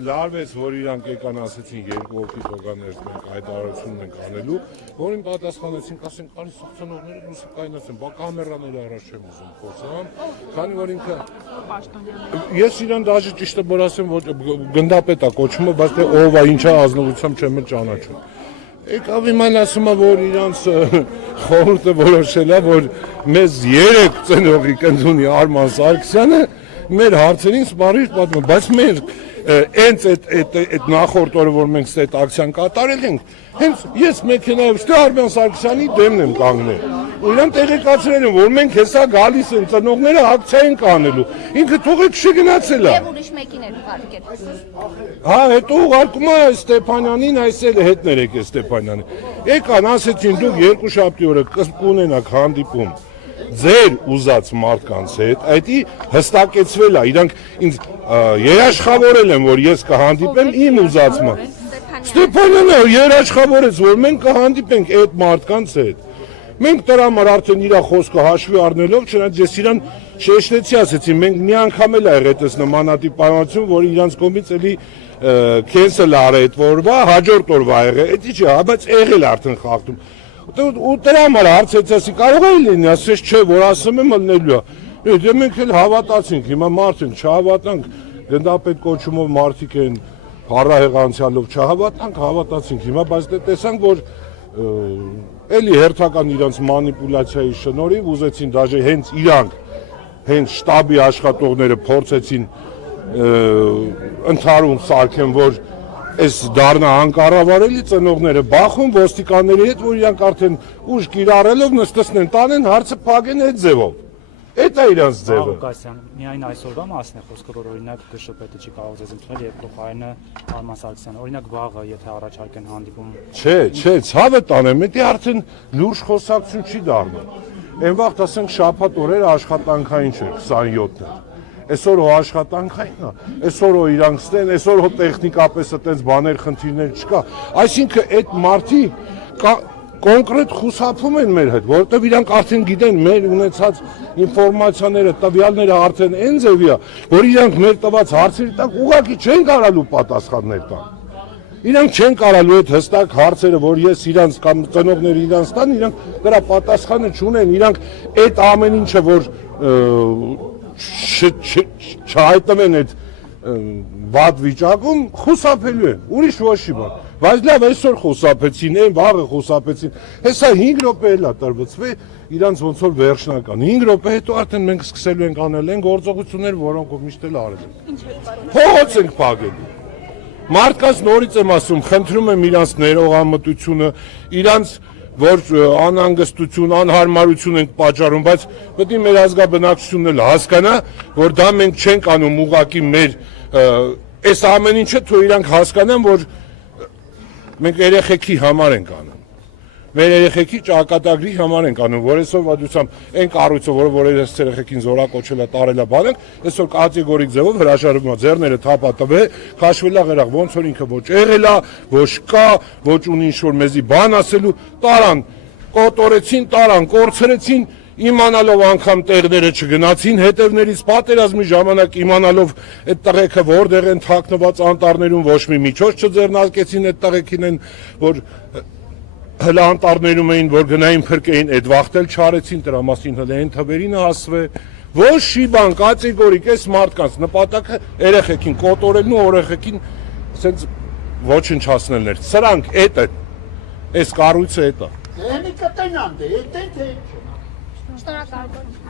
Լարվեց, որ իրանք եկան ասեցին երկու հոգի տոկաներս մենք հայտարարությունն ենք անելու, որին պատասխանեցինք, ասենք, արի սուխցնողները դուրս կայնացեն, բա կամերաները առաջ չեմ ուզում խոսամ, քանի որ ինքը ես իրան դաժե ճիշտը որ ասեմ, որ գնդապետ է կոչումը, բայց թե ով է, ինչա ազնվությամբ չեմ ճանաչում։ Եկավ իման ասում է, որ իրանց խորհուրդը որոշել է, որ մեզ 3 ծնողի կընդունի Արման Սարգսյանը, մեր հարցերին սպառիր պատմում, բայց մեր հենց այդ նախորդ օրը, որ մենք այդ ակցիան կատարել ենք, հենց ես մեքենայով ստե Արման Սարգսյանի դեմն եմ կանգնել։ Ու իրան տեղեկացրել եմ, որ մենք հեսա գալիս են ծնողները ակցիա են կանելու։ Ինքը թողեք չգնացել է։ Եվ ուրիշ մեկին էր ուղարկել։ Հա, հետո ուղարկում է Ստեփանյանին, այսել է հետներ եկել Ստեփանյանին։ Եկան, ասեցին դուք երկուշաբթի օրը կունենաք հանդիպում ձեր ուզած մարդկանց հետ, այդի հստակեցվել է, իրանք ինձ երաշխավորել են, որ ես կհանդիպեմ իմ ուզածը։ Ստեփանյանը երաշխավորեց, որ մենք կհանդիպենք այդ մարդկանց հետ։ Մենք դրա համար արդեն իր խոսքը հաշվի առնելով, չնայած ես իրան շեշտեցի, ասեցի, մենք մի անգամ էլ ա եղել այս նմանատիպ պայմանություն, որ իրանց կողմից էլի քենսել արել այդ օրվա, հաջորդ օրվա եղել, էդի չի, բայց եղել արդեն խախտում։ Ու դրա համար հարցեց, ասի, կարող է լինի, ասես չէ, որ ասում եմ ելնելու է։ Դե մենք էլ հավատացինք, հիմա մարդ ենք, չհավատանք, գնդապետ կոչումով մարդիկ են, փառահեղ անցյալով չհավատանք, հավատացինք, հիմա բայց դե տեսանք, որ էլի հերթական իրանց մանիպուլյացիայի շնորհիվ ուզեցին դաժե հենց իրանք, հենց շտաբի աշխատողները փորձեցին ընդհանուր սարքեն, որ այս դառնա անկառավարելի ծնողները բախում ոստիկանների հետ, որ իրանք արդեն ուժ կիրառելով նստեցնեն, տանեն հարցը փակեն այդ ձևով։ Այդ է իրանց ձևը։ Ղուկասյան, միայն այսօրվա մասն է խոսքը, որ օրինակ ԳՇՊՏ չի կարող ձեզ ընդունել եւ փոխարենը Արման Սարգսյանը։ Օրինակ վաղը, եթե առաջարկեն հանդիպում։ Չէ, ցավը տանեմ, դա արդեն լուրջ խոսակցություն չի դառնում։ Այն վաղ ասենք շաբաթ օրերը աշխատանքային չէ, 27-ն։ Այսօր հո աշխատանքային է, այսօր հո իրանք ստեն, այսօր հո տեխնիկապես այդպես բաներ, խնդիրներ չկա։ Այսինքն այդ մարդի կոնկրետ խուսափում են մեր հետ, որովհետև իրանք արդեն գիտեն մեր ունեցած ինֆորմացիաները, տվյալները արդեն այն ձևի է, որ իրանք մեր տված հարցերի տակ ուղղակի չեն կարալու պատասխաններ տան։ Իրանք չեն կարալու այդ հստակ հարցերը, որ ես իրանց կամ ծնողները իրանց տան, իրանք դրա պատասխանը չունեն, իրանք այդ ամեն ինչը, որ չհայտնվեն այդ վատ վիճակում խուսափելու են, ուրիշ ոչի բան, բայց լավ այսօր խուսափեցին, այն վաղը խուսափեցին, հեսա 5 րոպե էլ է տրվեցվի, իրանց ոնց որ վերջնական, 5 րոպե հետո արդեն մենք սկսելու ենք անել են գործողություններ, որոնք միշտ էլ արել են, փողոց ենք փակելու, մարդկանց նորից եմ ասում, խնդրում եմ իրանց ներողամտությունը, իրանց որ անհանգստություն, անհարմարություն ենք պատճառում, բայց պետք է մեր ազգաբնակչությունն էլ հասկանա, որ դա մենք չենք անում ուղղակի մեր այս ամեն ինչը թող իրանք հասկանան, որ մենք երեխեքի համար ենք անում։ Մեր երեխեքի ճակատագրի համար ենք անում, որ այսօր վադությամբ այն կառույցը, որ այս երեխեքին զորակոչել է, տարել է բանենք, այսօր կատեգորիկ ձևով հրաժարվում է, ձեռները թափատվե, քաշվել է ղերախ, ոնց որ ինքը ոչ եղել է, ոչ կա, ոչ ունի ինչ-որ մեզի բան ասելու, տարան, կոտորեցին, տարան, կորցրեցին, իմանալով անգամ տեղները չգնացին, հետևներից պատերազմի ժամանակ իմանալով այդ տղեկը որտեղ են թաքնված անտառներում, ոչ մի միջոց չձեռնարկեցին այդ տղեկին են, որ հլա անտառներում էին, որ գնային փրկեին, այդ վախտել չարեցին, դրա մասին հլա այն թվերին հասվե, ոչ մի բան, կատեգորիկ այս մարդկանց նպատակը երեխեքին կոտորելն ու երեխեքին ասենց ոչնչացնելն էր, սրանք այդ է, այս կառույցը այդ է։ Դե մի կտենան, դե, Շնորհակալ եմ։